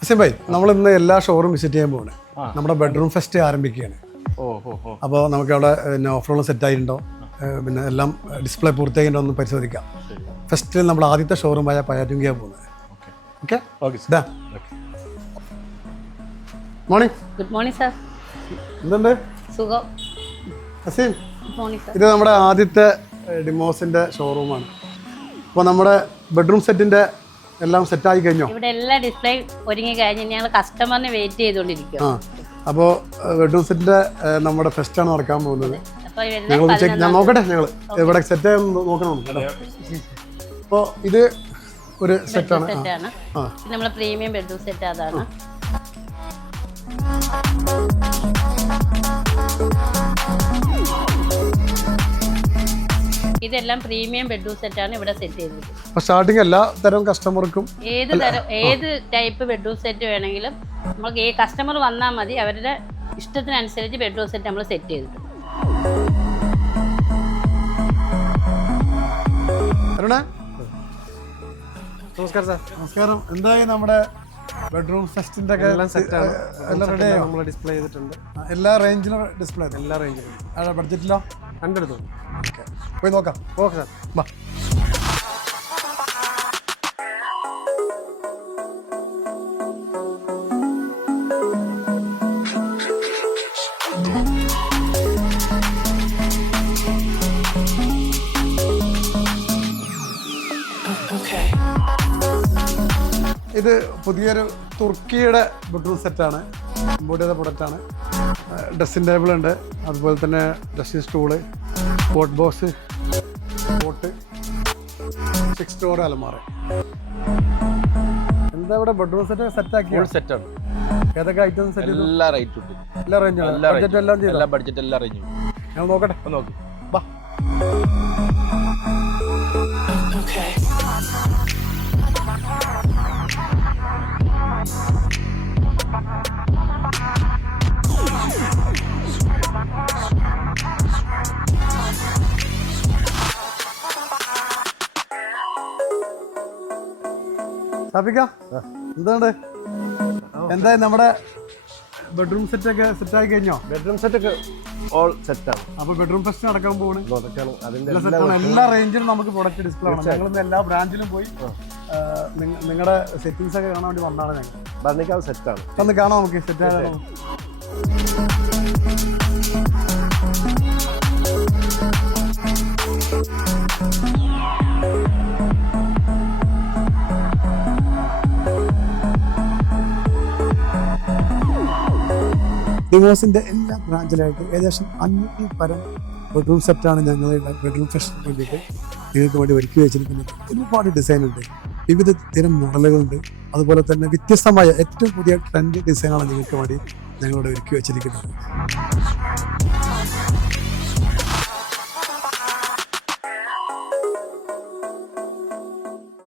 ഹസീം ഭായ്, നമ്മൾ ഇന്ന് എല്ലാ ഷോറും വിസിറ്റ് ചെയ്യാൻ പോവാണ്. നമ്മുടെ ബെഡ്റൂം ഫെസ്റ്റ് ആരംഭിക്കുകയാണ്. അപ്പോൾ നമുക്ക് അവിടെ പിന്നെ ഓഫറുകൾ സെറ്റ് ആയിട്ടുണ്ടോ, പിന്നെ എല്ലാം ഡിസ്പ്ലേ പൂർത്തിയായിട്ടുണ്ടോ എന്ന് പരിശോധിക്കാം. ഫെസ്റ്റിൽ നമ്മൾ ആദ്യത്തെ ഷോറൂമായ പയ്യാറ്റുംകിയാണ് പോകുന്നത്. Okay, morning. Good morning sir. എന്തുണ്ട്? സുഖം. Haseem, good morning sir. ഇത് നമ്മുടെ ആദ്യത്തെ ഡിമോസിൻ്റെ ഷോറൂമാണ്. അപ്പോൾ നമ്മുടെ ബെഡ്റൂം സെറ്റിൻ്റെ എല്ലാം സെറ്റായി കഴിഞ്ഞോ? ഇവിടെ എല്ലാ ഡിസ്പ്ലേ ഒരുങ്ങി കഴിഞ്ഞ് ഞങ്ങൾ കസ്റ്റമറിനെ വെയിറ്റ് ചെയ്തുകൊണ്ടിരിക്കും. അപ്പോൾ ബെഡ്റൂം സെറ്റിൻ്റെ നമ്മുടെ ഫെസ്റ്റാണ് നടക്കാൻ പോകുന്നത്. ഞാൻ നോക്കട്ടെ, ഞങ്ങൾ ഇവിടെ സെറ്റ് നോക്കണം. അപ്പോൾ ഇത് ഒരു സെറ്റാണ്. നമ്മളെ പ്രീമിയം ബെഡ്റൂം സെറ്റ് അതാണ്. ഇതെല്ലാം പ്രീമിയം ബെഡ്റൂം സെറ്റ് ആണ് ഇവിടെ സെറ്റ് ചെയ്തിരിക്കുന്നത്. അപ്പോൾ സ്റ്റാർട്ടിങ് എല്ലാ തരം കസ്റ്റമർക്കും ഏത് ടൈപ്പ് ബെഡ്റൂം സെറ്റ് വേണമെങ്കിലും നമുക്ക് ഈ കസ്റ്റമർ വന്നാൽ മതി. അവരുടെ ഇഷ്ടത്തിനനുസരിച്ച് ബെഡ്റൂം സെറ്റ് നമ്മൾ സെറ്റ് ചെയ്തിട്ടുണ്ട്. നമസ്കാരം സാർ. നമസ്കാരം. എന്തായി നമ്മുടെ ബെഡ്റൂം ഫെസ്റ്റിന്റെ നമ്മൾ ഡിസ്പ്ലേ ചെയ്തിട്ടുണ്ട്. എല്ലാ റേഞ്ചിലും ഡിസ്പ്ലേ, എല്ലാ റേഞ്ചിലും. ബഡ്ജറ്റിലോ? കണ്ടെടുത്തു. ഓക്കെ, പോയി നോക്കാം. ഓക്കെ സാർ, വാ. ഇത് പുതിയൊരു തുർക്കിയുടെ ബെഡ്റൂം സെറ്റാണ്. ഇമ്പോർട്ട് ചെയ്ത പ്രൊഡക്റ്റാണ്. ഡ്രസ്സിംഗ് ടേബിൾ ഉണ്ട്, അതുപോലെ തന്നെ dressing stool, cot box, cot, 6 door അലമാര. എന്താ ഇവിടെ ബെഡ്റൂം സെറ്റ് സെറ്റാക്കി? സെറ്റാണ്. ഏതൊക്കെ ഐറ്റം സെറ്റ് ചെയ്തു? എല്ലാ റേറ്റും ഉണ്ട്. എല്ലാ റേഞ്ചും ബഡ്ജറ്റ് എല്ലാം ചെയ്തു. എല്ലാ ബഡ്ജറ്റ് എല്ലാ റേഞ്ചും. ഞാൻ നോക്കട്ടെ. നോക്കി വാ. എന്താണ് എന്തായാലും നമ്മുടെ ബെഡ്റൂം സെറ്റ് ഒക്കെ സെറ്റ് ആയി കഴിഞ്ഞോ? ബെഡ്റൂം സെറ്റ് ഒക്കെ ഓൾ സെറ്റാണ്. അപ്പൊ ബെഡ്റൂം ഫെസ്റ്റ് നടക്കാൻ പോകുന്നു. എല്ലാ റേഞ്ചിലും നമുക്ക് പ്രൊഡക്റ്റ് ഡിസ്പ്ലേ ആണ്. ഞങ്ങൾ എല്ലാ ബ്രാഞ്ചിലും പോയി നിങ്ങളുടെ സെറ്റിംഗ്സ് ഒക്കെ കാണാൻ വേണ്ടി വന്നാണ് ഞങ്ങൾ. ഭരണിക്കാവ് സെറ്റാണ്. ഒന്ന് കാണാം നമുക്ക് സെറ്റ് ആകാം. ഡിമോസിൻ്റെ എല്ലാ ബ്രാഞ്ചിലായിട്ട് ഏകദേശം 500 പരം ബെഡ്റൂം സെറ്റാണ് ഞങ്ങളുടെ ബെഡ്റൂം ഫെസ്റ്റിന് വേണ്ടിയിട്ട് നിങ്ങൾക്ക് വേണ്ടി ഒരുക്കി വെച്ചിരിക്കുന്നത്. ഒരുപാട് ഡിസൈൻ ഉണ്ട്, വിവിധ തരം മോഡലുകളുണ്ട്, അതുപോലെ തന്നെ വ്യത്യസ്തമായ ഏറ്റവും പുതിയ ട്രെൻഡ് ഡിസൈനാണ് നിങ്ങൾക്ക് വേണ്ടി ഞങ്ങളിവിടെ ഒരുക്കി വെച്ചിരിക്കുന്നത്.